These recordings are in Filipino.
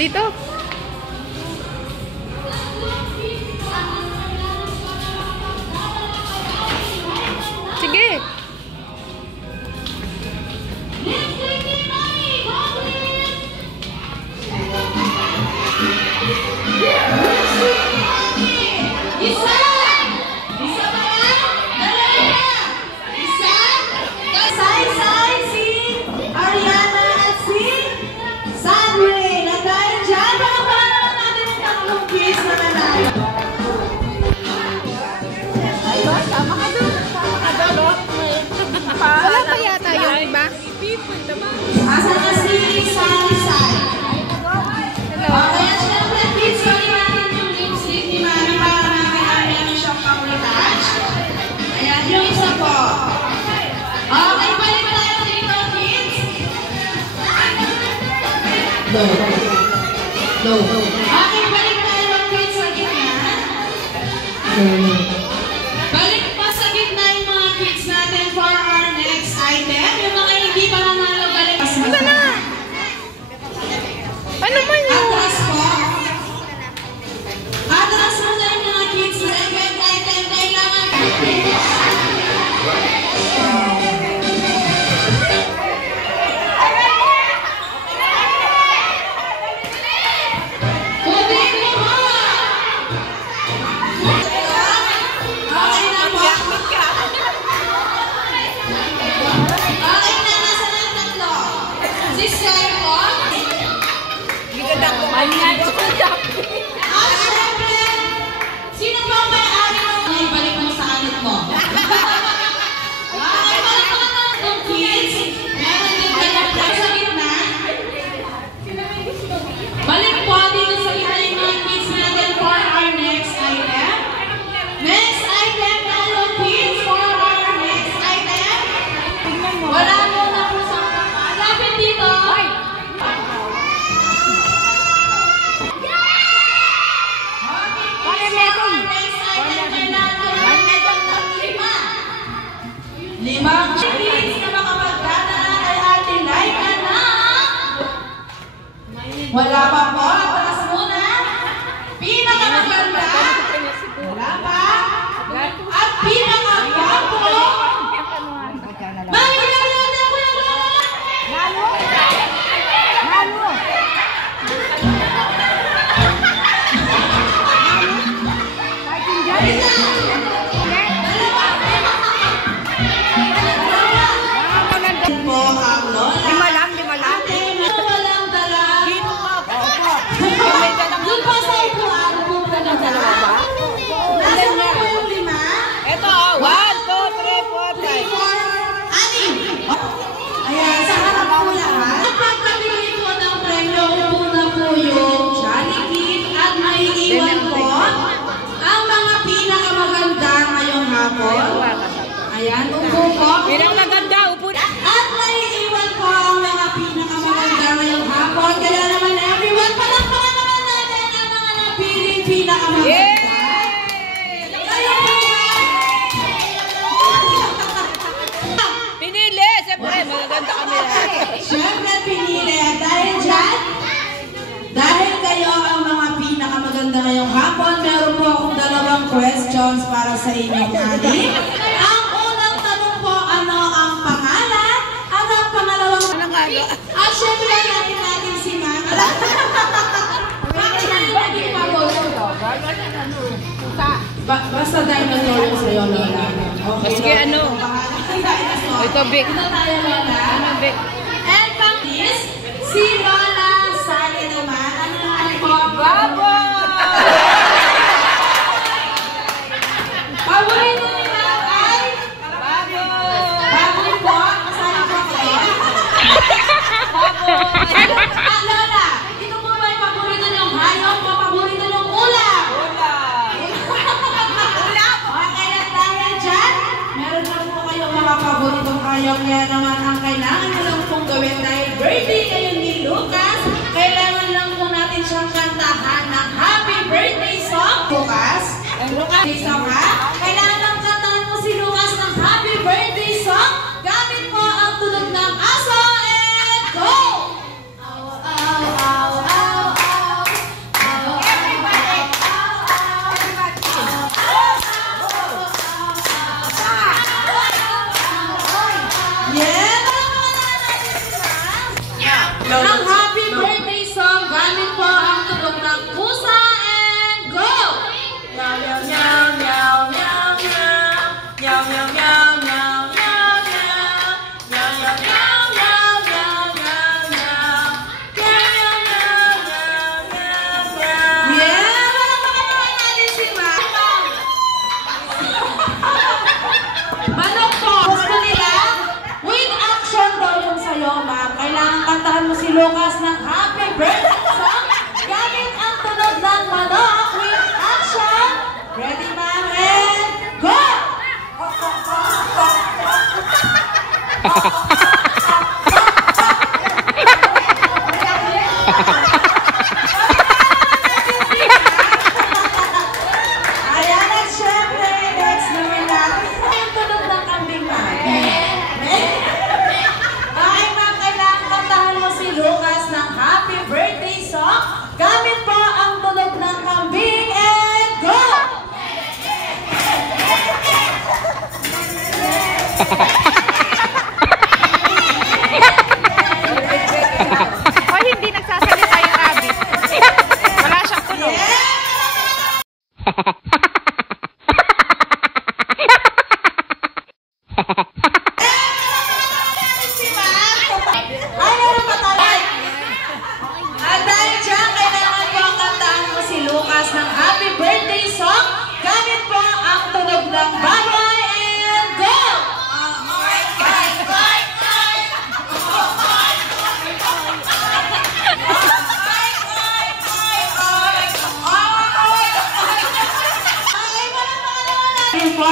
Dito. Sige. Wala pa yata yung iba? Asa na si Sai? Hello. Kaya syempre, kids, sorry natin yung lipstick ni Mami para namin siyang pang-retouch. Ayan, yung isa po. Okay, balik tayo dito, kids. Low. Okay, balik tayo, kids, sa gitna. Balik pa sa gitna yung mga kids natin for our next item. Yung mga hindi pa nanalo, balik pa sa Ito na! Ano man yun? Atras po. Atras mo na yung mga kids na second item kailangan. Kunin mo mo! Okay na po. Okay na, nasa na yung tatlo. Si Sky po. Ah, syempre! Sino ba ang may-ari mo? Ay, balik mo sa alit mo. Okay, balik mo na itong kids. Meron din kayo sa gitna. Balik po dito sa gitna yung mga kids natin for our next item. Next item tayo, kids, for our next item. Wala mo na po sa lapit dito. Limang kids na makapagdadala kay Ate Laika na wala pa po, atras muna. Pinakamaganda. Wala pa. At pinakagwapo. Mahilala ko yung Lalo! Lalo! po ang lola. Lima lang. Ate mo walang dala. Dito ka. Doon pa sa upuan, kung walang dala. Nasaan na po yung lima? Ito, 1, 2, 3, 4, 5. Anim. Ayan, sa harap po lahat. At pagkabili po ng premyo, upo na po yung Johnny Kid at may iwan po ang mga pinakamaganda ngayong hapon. Ayan, upo po. Pirang maganda, upo na. At may iwan po ang mga pinakamaganda ngayong hapon. Kaya naman everyone, palakpakan naman natin ang mga napiling pinakamaganda. Kayo po Pinili, siyempre, magaganda kami. Siyempre pinili. At dahil dyan, dahil kayo ang mga pinakamaganda ngayong hapon, meron po akong dalawang questions para sa inyong adik. Ang unang tanong po, ano ang pangalan? Ano ang pangalawang Ano? At syempre, natin si Mama. Bakit na yung naging paboso? Basta dinosaur yung sa'yo, Lola. Okay, Sige, ano? Dinosaur. Ito, Vic. Ito tayo, Lola. Ano, Vic? And pang-is, si Lola Sally naman. Ano naman po? Bravo! Paborito nila ay Bravo! baboy po. Kasali po kayo. At Lola, ito po ba yung paborito niyong hayop o paborito niyong ulam? Ulam! Okay, at dahil dyan, meron na po kayong mga paboritong hayop. Kaya naman ang kailangan nyo lang pong gawin dahil birthday kayo ni Lucas, kailangan lang po natin siyang kantahan ng happy birthday song. Lucas, birthday song ha? Kailangan lang kantahan mo si Lucas ng happy birthday song. Gamit mo ang tunog ng aso and go! Ow, ow, ow, ow, ow. Ayan at syempre, next naman natin. Ang tunog ng kambing pa. Ay, ma'am, kailangan kantahan mo si Lucas ng happy birthday song. Gamit po ang tunog ng kambing and go! O hindi nagsasalita yung rabbit. Wala siyang tunog. Ay, meron pa tayo. At dahil dyan, kailangan po kantahan mo si Lucas ng happy birthday song. Gamit po ang tunog ng baboy and go!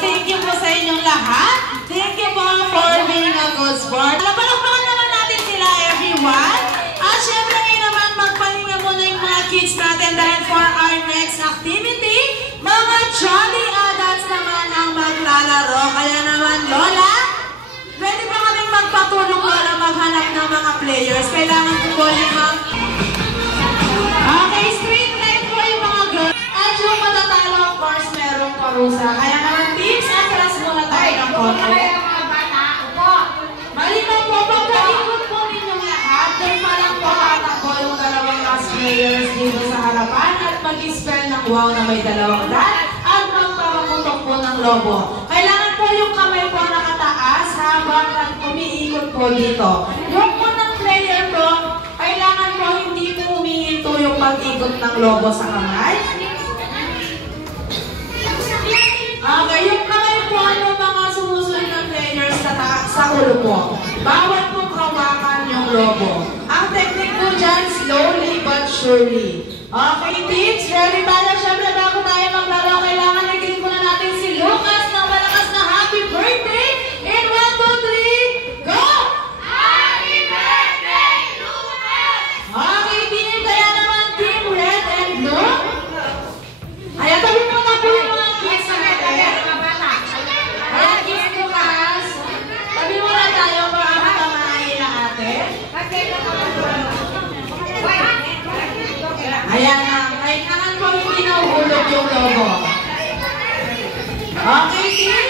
Thank you po sa inyong lahat. Thank you po for being a good sport. Palakpakan naman natin sila, everyone. At syempre ngayon naman, magpahinga muna yung mga kids natin dahil for our next activity, mga jolly adults naman ang maglalaro. Kaya naman, Lola, pwede ba kaming magpatulong, Lola, maghanap ng mga players? Kailangan ko po yung mga... Okay, screen time po yung mga girls. At yung matatalo, of course, merong parusa. Kaya naman, teams, atras muna tayo ng konti. Malinaw po, pagkaikot po ninyong lahat, doon pa lang po tatakbo yung dalawang last players dito sa harapan at mag-spell ng wow na may dalawang dot at magpapaputok po ng lobo. Kailangan po yung kamay po nakataas habang umiikot po dito. Yung unang player po, kailangan po hindi po umihinto yung pag-ikot ng lobo sa kamay. Okay, yung kamay po ng mga sumusunod na players sa ulo po. Bawal pong hawakan yung lobo. Ang technique po dyan, slowly but surely. Okay, teams, ready ba na? Siyempre, bago tayo maglaro, kailangan nagiging muna natin si Lucas ng malakas na happy birthday. In 1, 2, 3, go! Happy birthday, Lucas! Okay, team, kaya naman team red and blue. Ayan, tabi mo na po yung mga kids natin. Ayan, kids Lucas. Tabi mo na tayo para matamahin na ate. Ayan na. Kailangan po hindi nahuhulog yung logo. Okay, team.